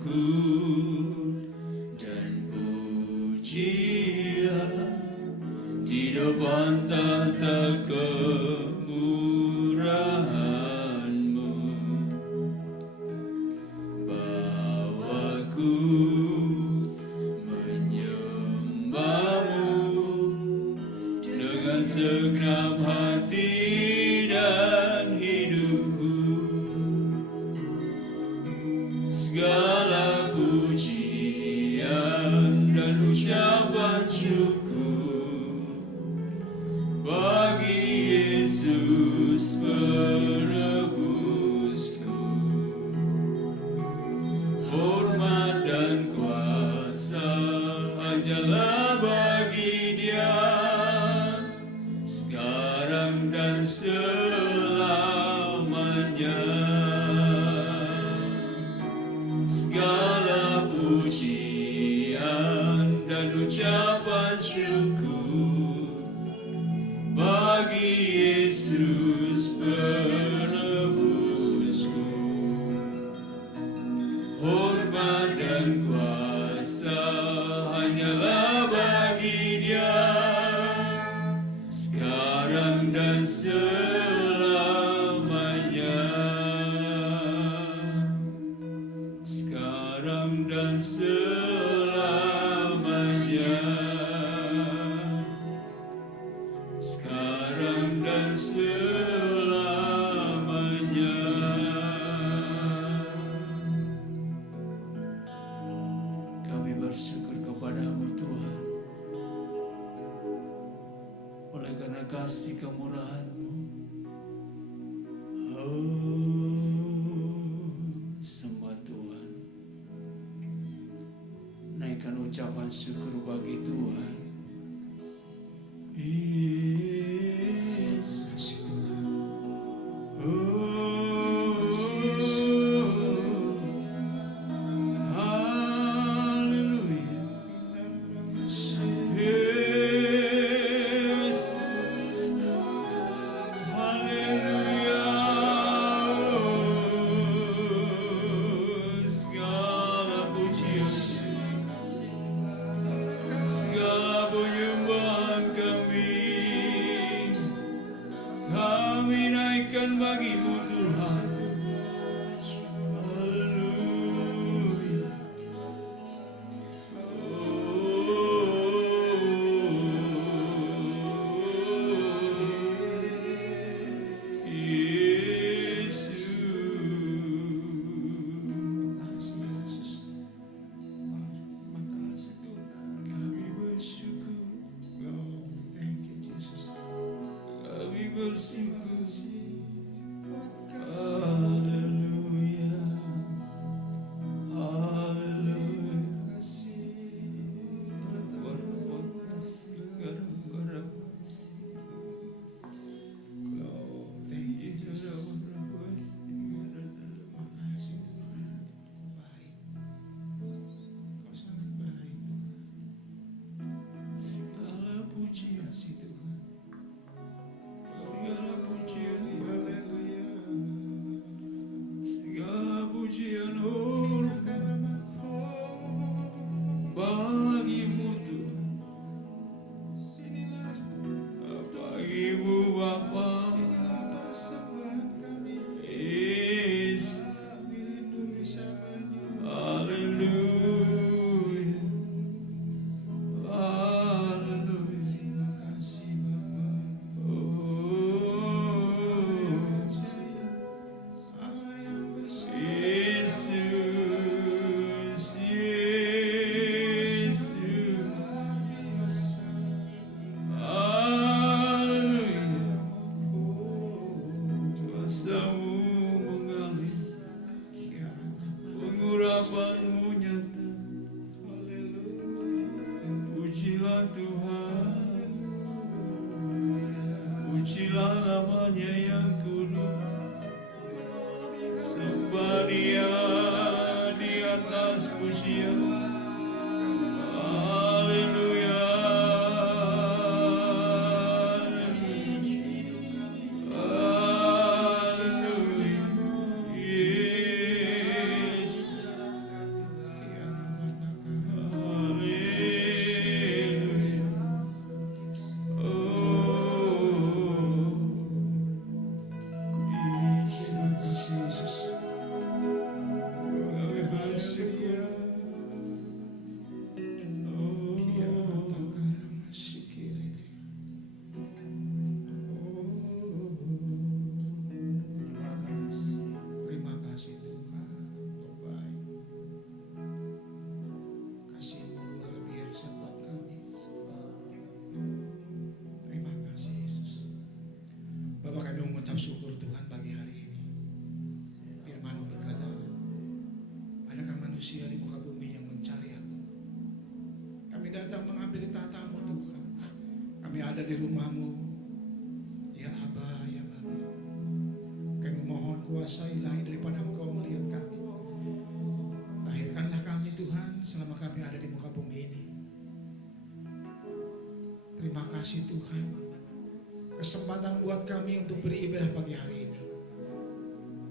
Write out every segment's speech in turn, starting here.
syukur dan pujian di depan tahta kemurahan-Mu. Bawaku menyembah-Mu dengan segenap hati dan hidupku. Segala pujian dan ucapan syukur bagi Yesus penebusku. Hormat dan kuasa hanyalah bagi Dia, sekarang dan selamanya. Segala pujian dan ucapan syukur bagi Yesus penebusku. Hormat dan kuasa hanyalah bagi Dia, sekarang dan selamanya. Sekarang dan selamanya. Sekarang dan selamanya. Kami bersyukur kepada-Mu Tuhan, oleh karena kasih kemurahan-Mu. Sembah Tuhan. Naikkan ucapan syukur bagi Tuhan. Yesus. Haleluya. Yesus. Haleluya. Segala pujian, segala penyembahan kami naikkan bagi-Mu Tuhan. Haleluya. Bagi-Mu Tuhan, bagi-Mu Bapa. Yesus. Haleluya. Haleluya. Pujilah Tuhan, pujilah namanya yang kudus, sembah Dia di atas pujian. Haleluya. Haleluya. Yesus. ada di rumah-Mu, ya Aba, ya Bapa. Kami mohon kuasa ilahi daripada Engkau melihat kami. Tahirkanlah kami Tuhan selama kami ada di muka bumi ini. Terima kasih Tuhan, kesempatan buat kami untuk beribadah pagi hari ini.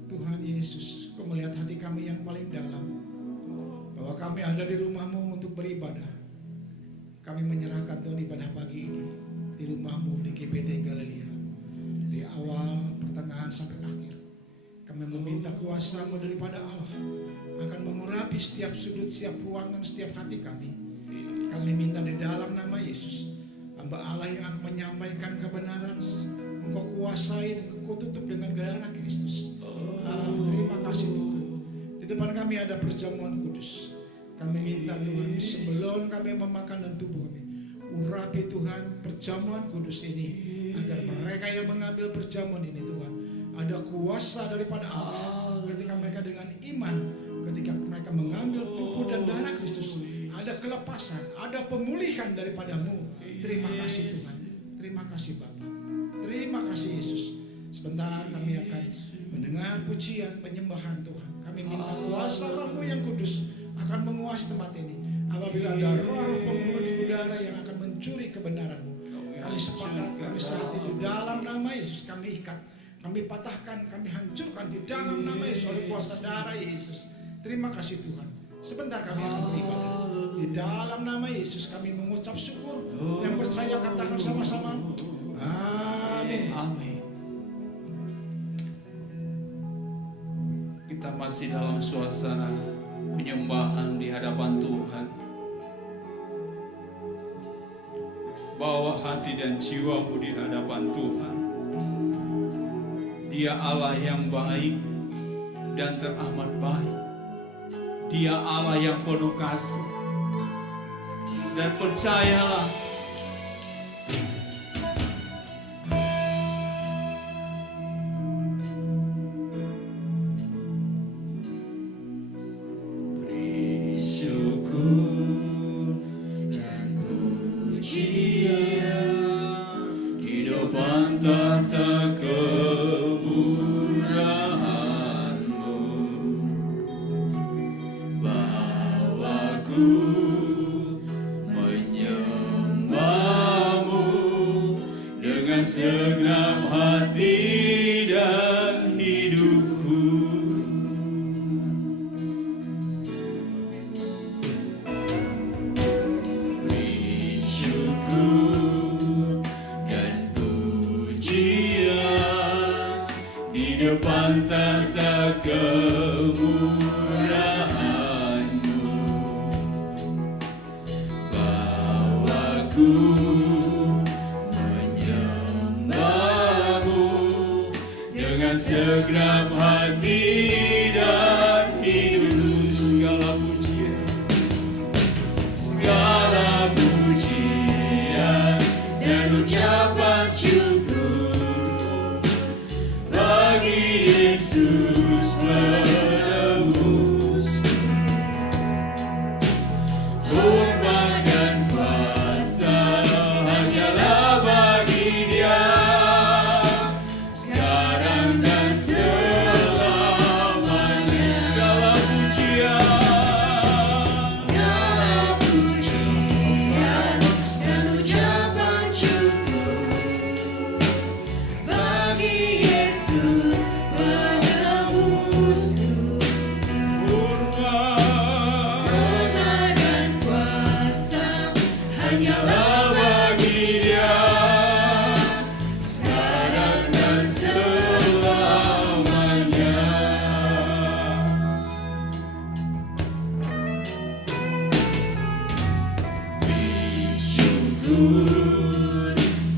Tuhan Yesus, Kau melihat hati kami yang paling dalam, bahwa kami ada di rumah-Mu untuk beribadah. Kami menyerahkan Tuhan ibadah pagi ini di rumah-Mu di GBT Galilea, di awal, pertengahan sampai akhir. Kami meminta kuasa-Mu daripada Allah akan mengurapi setiap sudut, setiap ruangan, setiap hati kami. Kami minta di dalam nama Yesus, hamba Allah yang akan menyampaikan kebenaran, Engkau kuasai, Engkau tutup dengan darah Kristus. Terima kasih Tuhan. Di depan kami ada perjamuan kudus. Kami minta Tuhan, sebelum kami memakan dan tubuh kami, urapi Tuhan perjamuan kudus ini, agar mereka yang mengambil perjamuan ini Tuhan, ada kuasa daripada Allah. Ketika mereka dengan iman, ketika mereka mengambil tubuh dan darah Kristus, ada kelepasan, ada pemulihan daripada-Mu. Terima kasih Tuhan, terima kasih Bapa, terima kasih Yesus. Sebentar kami akan mendengar pujian penyembahan Tuhan. Kami minta kuasa Roh-Mu yang kudus akan menguasai tempat ini. Apabila ada roh-roh pembunuh di udara yang akan mencuri kebenaran-Mu, kami sepakat, kami saat itu dalam nama Yesus kami ikat, kami patahkan, kami hancurkan di dalam nama Yesus oleh kuasa darah Yesus. Terima kasih Tuhan. Sebentar kami akan beribadah. Di dalam nama Yesus kami mengucap syukur. Yang percaya katakan sama-sama, amin. Amin. Kita masih dalam suasana penyembahan di hadapan Tuhan. Bawa hati dan jiwamu di hadapan Tuhan. Dia Allah yang baik dan teramat baik. Dia Allah yang penuh kasih. Dan percayalah, segenap hati dan hidupku. Beri syukur dan pujian di depan tahta kemurahan-Mu. Bawaku segenap hati dan hidup. Segala pujian dan ucapan syukur bagi Yesus penebus. Hormat dan kuasa hanyalah bagi Dia.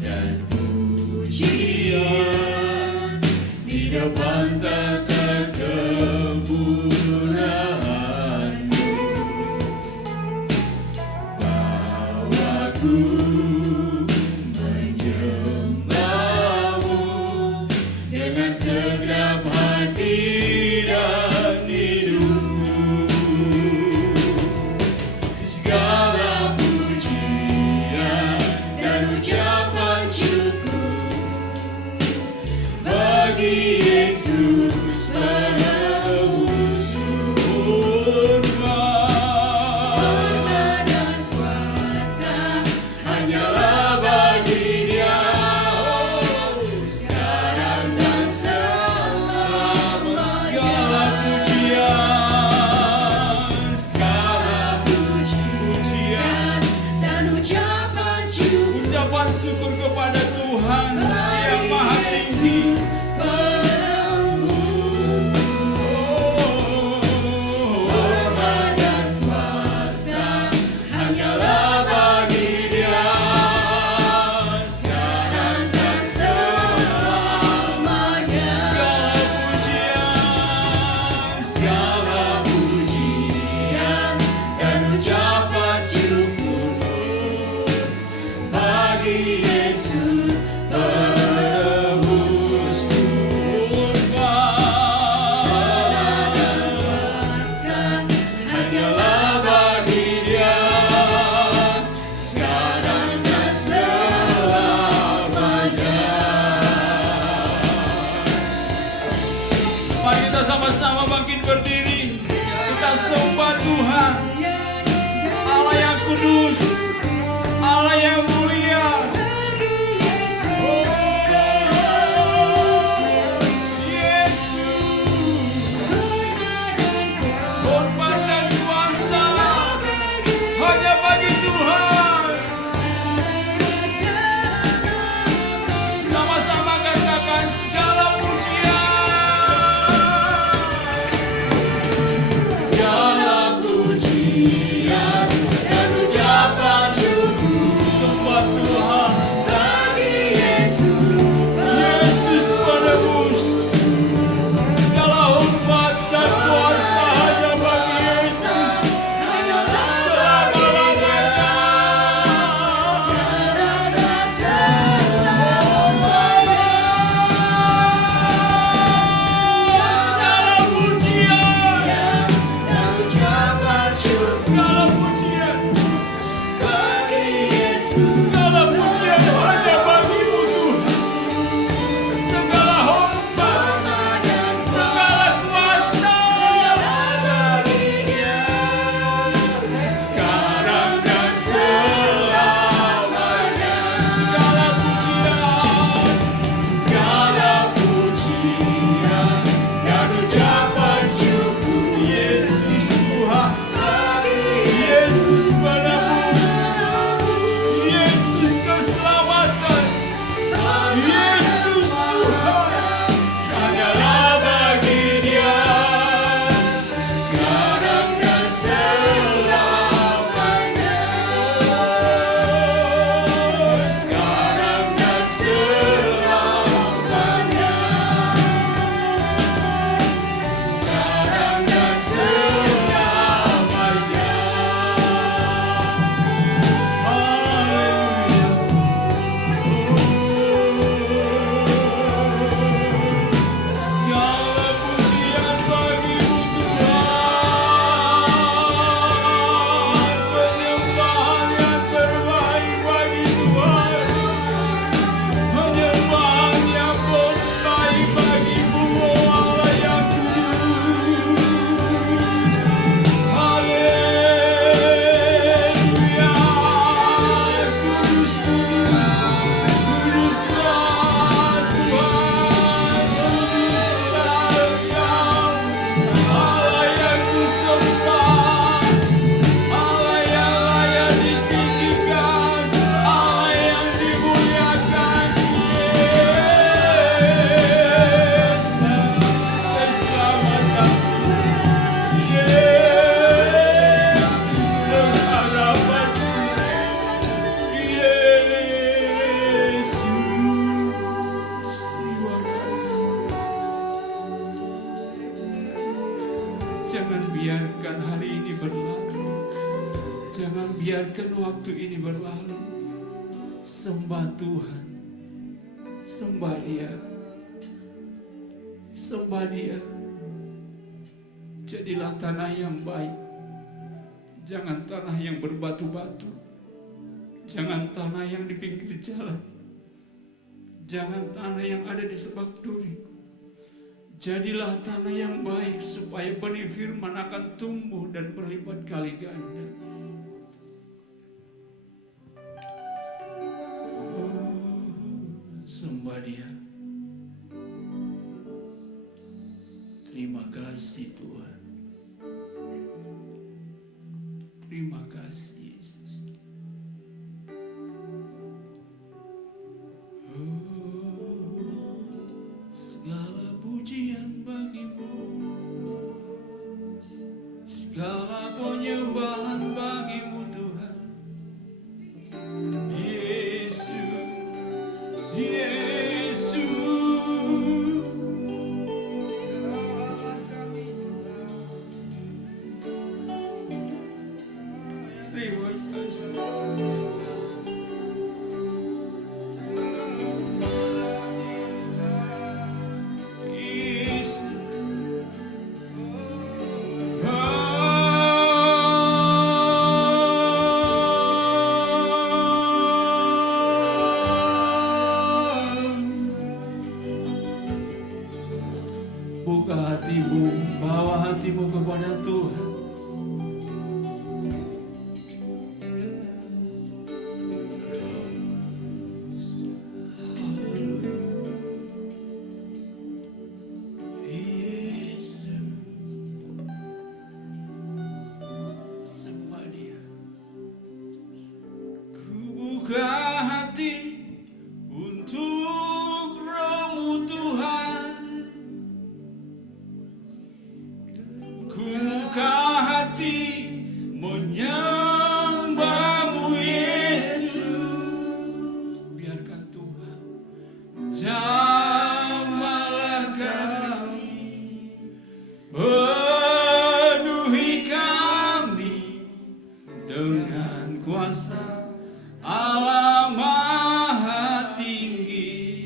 Dan pujian di depan tahta kemurahan-Mu. Bawaku menyembah-Mu dengan segenap hati dan hidupku. Segala pujian dan ucapan Jangan biarkan hari ini berlalu. Jangan biarkan waktu ini berlalu. Sembah Tuhan. Sembah Dia. Sembah Dia. Jadilah tanah yang baik. Jangan tanah yang berbatu-batu. Jangan tanah yang di pinggir jalan. Jangan tanah yang ada di sebak duri. Jadilah tanah yang baik supaya benih firman akan tumbuh dan berlipat kali ganda. Sembah Dia. Terima kasih Tuhan. Terima kasih Yesus. Segala pujian bagimu, segala penyembahan bagimu Tuhan. Yesus, Yesus. Terima kasih. Buka hatimu, bawa hatimu kepada Tuhan. Buka hati untuk Roh-Mu Tuhan. Ku buka hati menyembah-Mu Yesus. Biarkan Tuhan jamahlah kami, penuhi kami dengan kuasa Allah Maha Tinggi.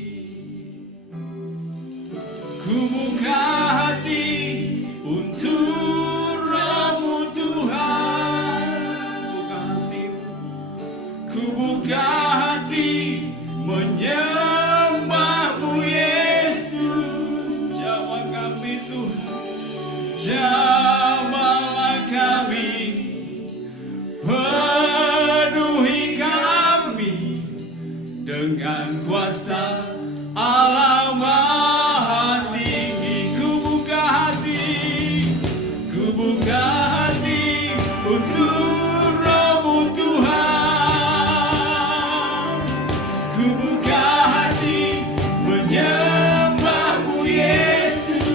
Ku buka hati untuk Roh-Mu Tuhan. Buka hatimu. Ku buka hati menyembah-Mu Yesus. Jamah kami Tuhan, jamahlah kami, penuhi kami dengan kuasa Allah Maha Tinggi. Ku buka hati untuk Roh-Mu Tuhan. Ku buka hati menyembah-Mu Yesus.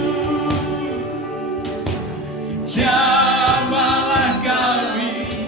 Jamahlah kami,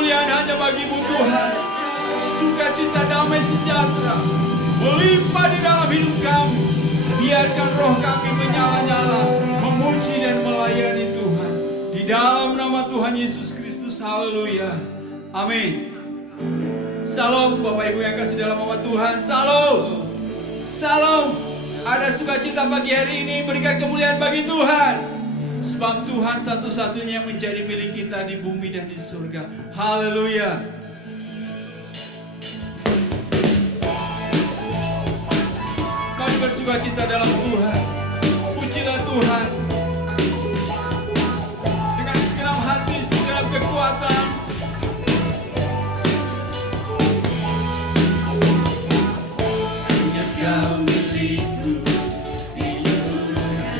kemuliaan hanya bagi-Mu Tuhan. Sukacita, damai sejahtera melimpah di dalam hidup kami. Biarkan roh kami menyala-nyala, memuji dan melayani Tuhan. Di dalam nama Tuhan Yesus Kristus, haleluya. Amin. Salam Bapak Ibu yang kasih dalam nama Tuhan. Salam. Salam. Ada sukacita pagi hari ini, berikan kemuliaan bagi Tuhan. Sebab Tuhan satu-satunya yang menjadi milik kita di bumi dan di surga. Haleluya. Mari bersukacita dalam Tuhan. Pujilah Tuhan dengan segenap hati, segenap kekuatan. Hanya Kau milikku di surga.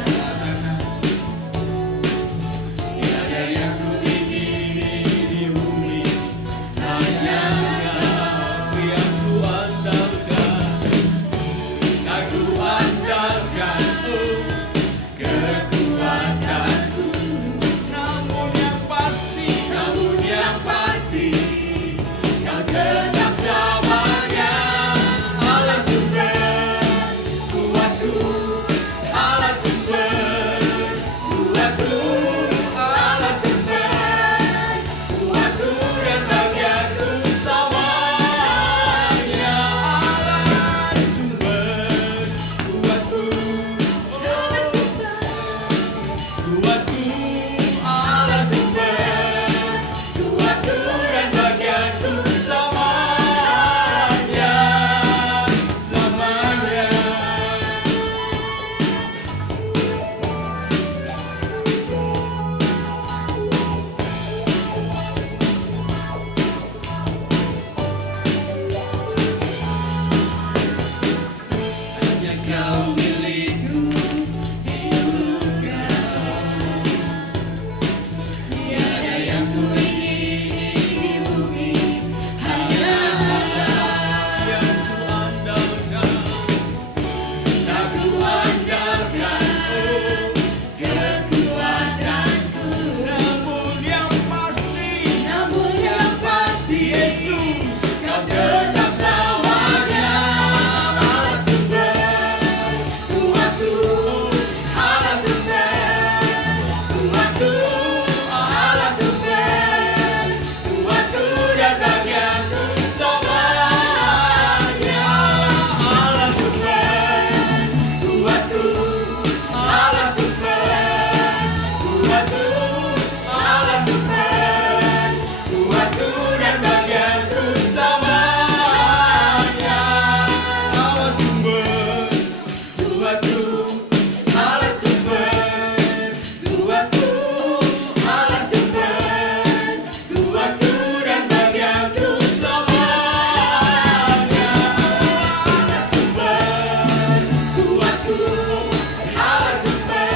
Tiada yang ku ingini di bumi. Hanya Kau yang ku andalkan. Aku andalkan kekuatanku. Namun yang pasti Kau tetap selamanya. Allah sumber kuatku, Allah sumber kuatku, Allah sumber kuatku dan bagianku selamanya. Allah sumber kuatku, Allah sumber kuatku, Allah sumber kuatku dan bagianku selamanya, selamanya. Hanya Kau milikku di surga. Tiada yang ku ingini di bumi. Hanya Kau yang ku andalkan. Aku andalkan kekuatanku. Namun yang pasti Yesus Kau tetap selamanya. Allah sumber kuatku, Allah sumber kuatku, Allah sumber kuatku dan bagianku selamanya. Allah sumber kuatku, Allah sumber kuatku, Allah sumber kuatku dan bagianku selamanya. Allah sumber kuatku, Allah sumber kuatku, Allah sumber kuatku dan bagianku selamanya. Allah sumber kuatku, Allah sumber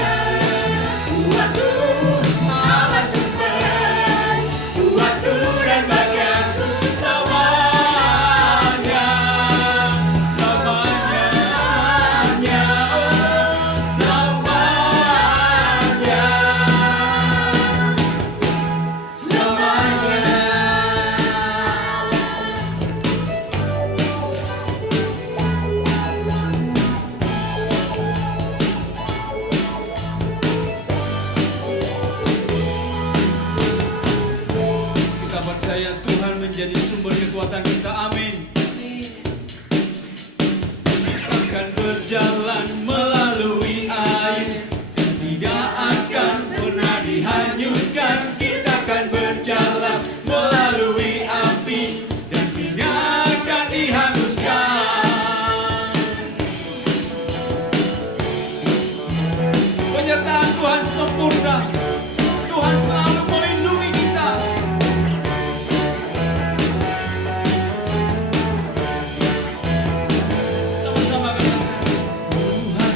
kuatku, Allah sumber kuatku dan bagianku selamanya, selamanya, selamanya. Kita percaya Tuhan menjadi sumber kekuatan kita. Amin. Kita akan berjalan melalui air, tidak akan pernah dihanyutkan. Kita akan berjalan melalui api dan tidak akan dihanguskan. Penyertaan Tuhan sempurna. Tuhan selalu melindungi kita. Sama-sama katakan, Tuhan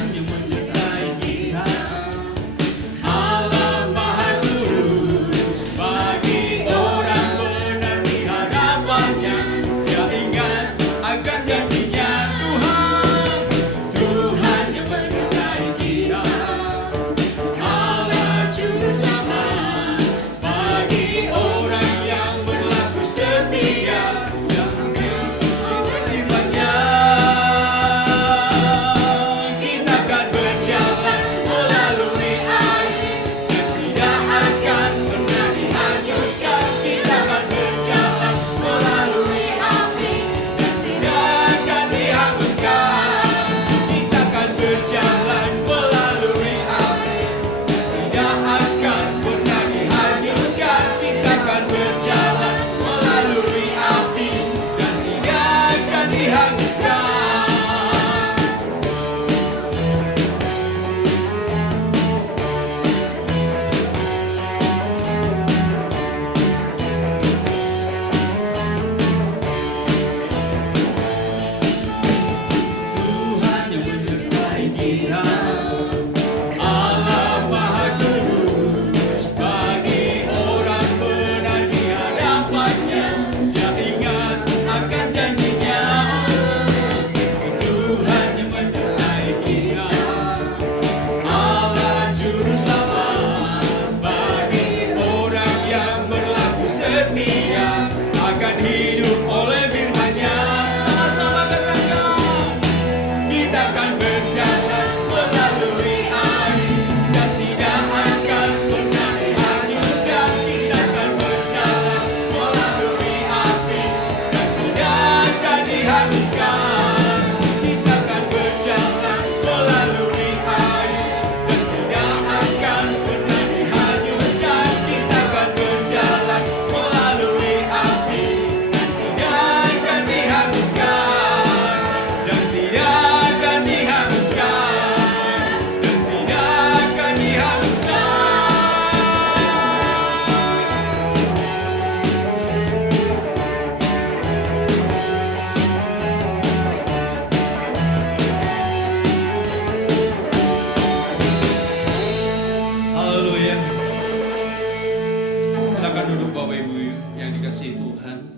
kasih Tuhan,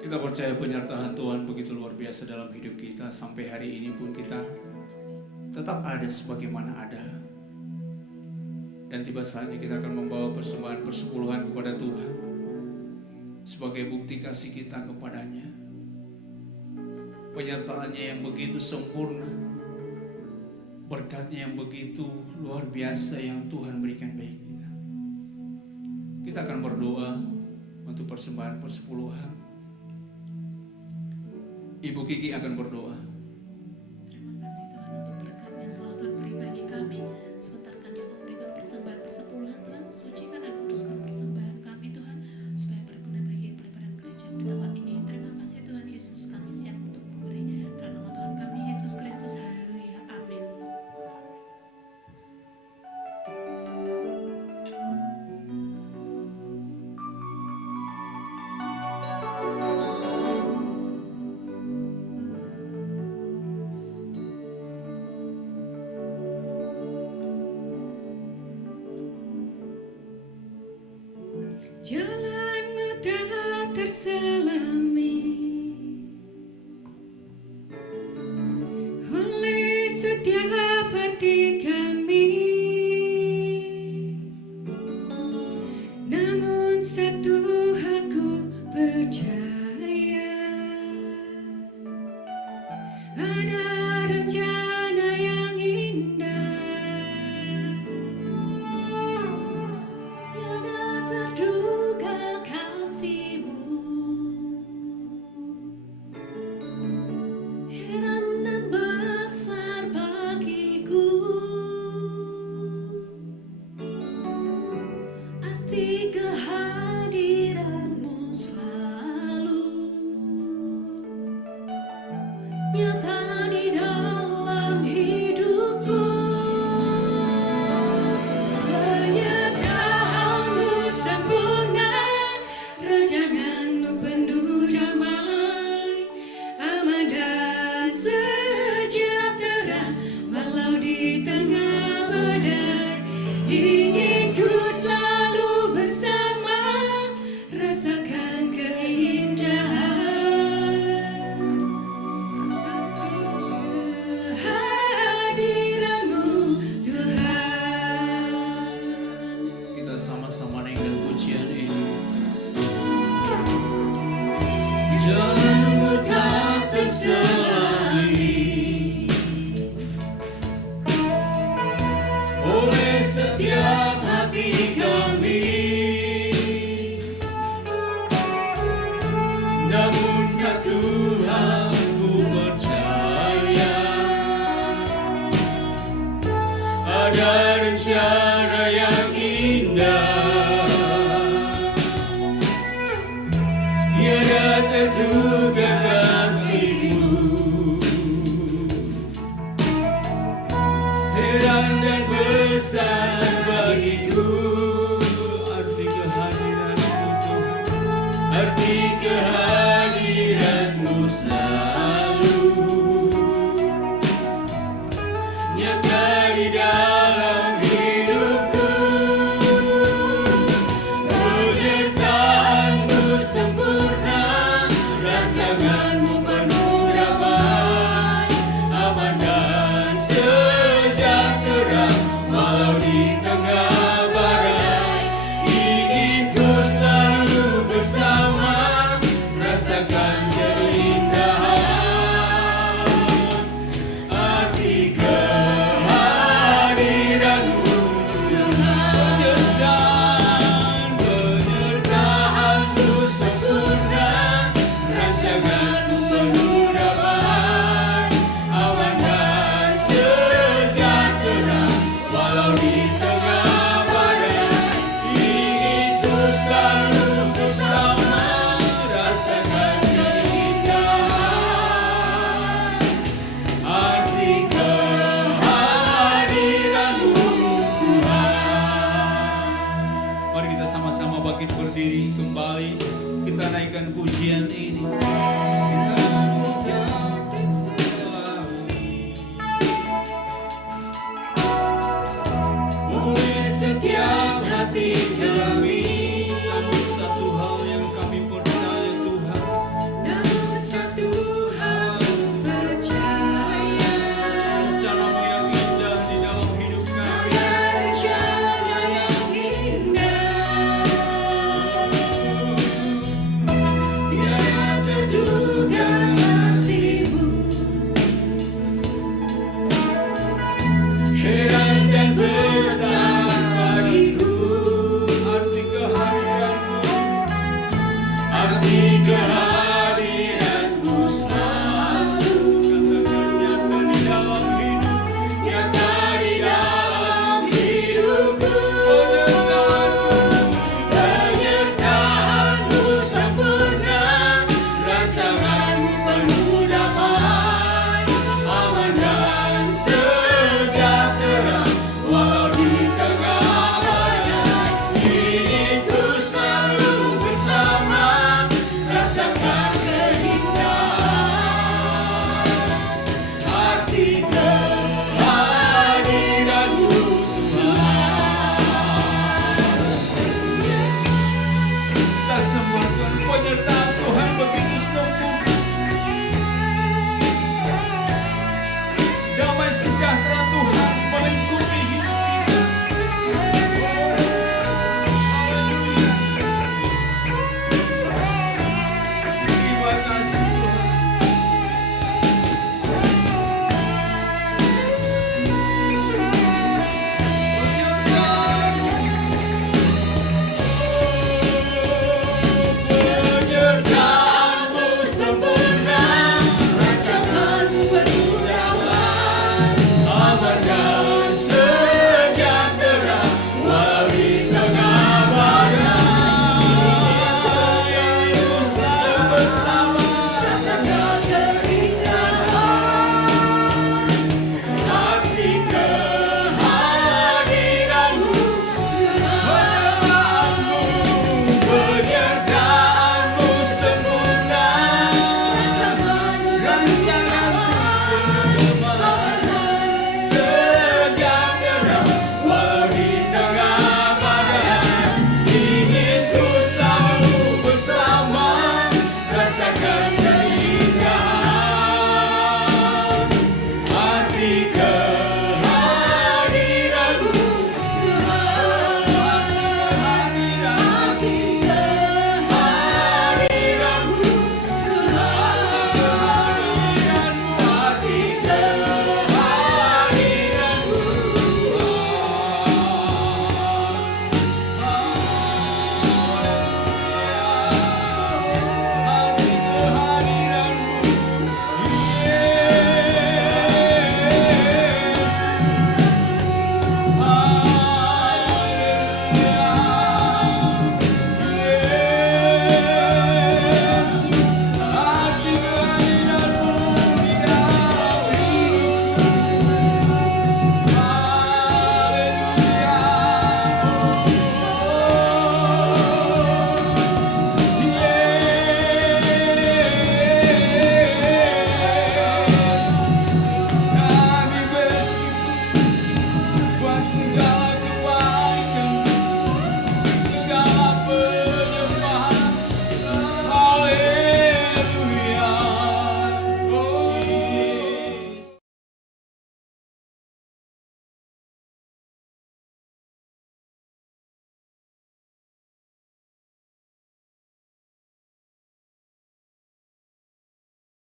kita percaya penyertaan Tuhan begitu luar biasa dalam hidup kita. Sampai hari ini pun kita tetap ada sebagaimana ada. Dan tiba saatnya kita akan membawa persembahan persepuluhan kepada Tuhan sebagai bukti kasih kita kepadanya. Penyertaannya yang begitu sempurna, berkatnya yang begitu luar biasa yang Tuhan berikan bagi kita. Kita akan berdoa untuk persembahan persepuluhan. Ibu Kiki akan berdoa. Terima kasih Tuhan untuk berkat yang telah Tuhan beri bagi kami. Sebentar kami memberikan persembahan persepuluhan, Tuhan, sucikan dan kuduskan persembahan kami Tuhan, supaya berguna bagi pelimpahan gereja di tempat ini. Terima kasih Tuhan Yesus, kami siap untuk memberi dalam nama Tuhan kami Yesus Kristus. Haleluya, amin. Jalanmu tak terselami oleh setiap hati kami, namun satu hal ku percaya, ada rencana yang indah. Tiada terduga kasih-Mu, heran dan besar bagiku, arti kehadiran-Mu selalu nyata di dalam hidupku. Penyertaan-Mu sempurna, rancangan-Mu penuh damai, aman dan sejahtera walau di tengah badai. Inginku selalu bersama, rasakan keindahan kehadiran-Mu Tuhan. Kita sama-sama naikkan pujian ini. Jalanmu tak terselami oleh setiap hati kami, namun satu hal ku percaya, ada rencana yang indah. Tiada terduga kasih-Mu, heran dan besar bagiku, arti kehadiran-Mu Tuhan, arti kehadiran-Mu selalu nyata di dalam hidupku. Penyertaan-Mu sempurna, rancangan-Mu penuh damai, aman dan sejahtera walau di tengah badai. Inginku selalu bersama, rasakan keindahan arti kehadiran-Mu Tuhan. Penyertaan-Mu sempurna, rancangan-Mu penuh damai, aman dan sejahtera walau di tengah badai. Inginku selalu bersama, rasakan keindahan arti kehadiran-Mu Tuhan. Mari kita sama-sama bangkit berdiri kembali, kita naikkan pujian ini.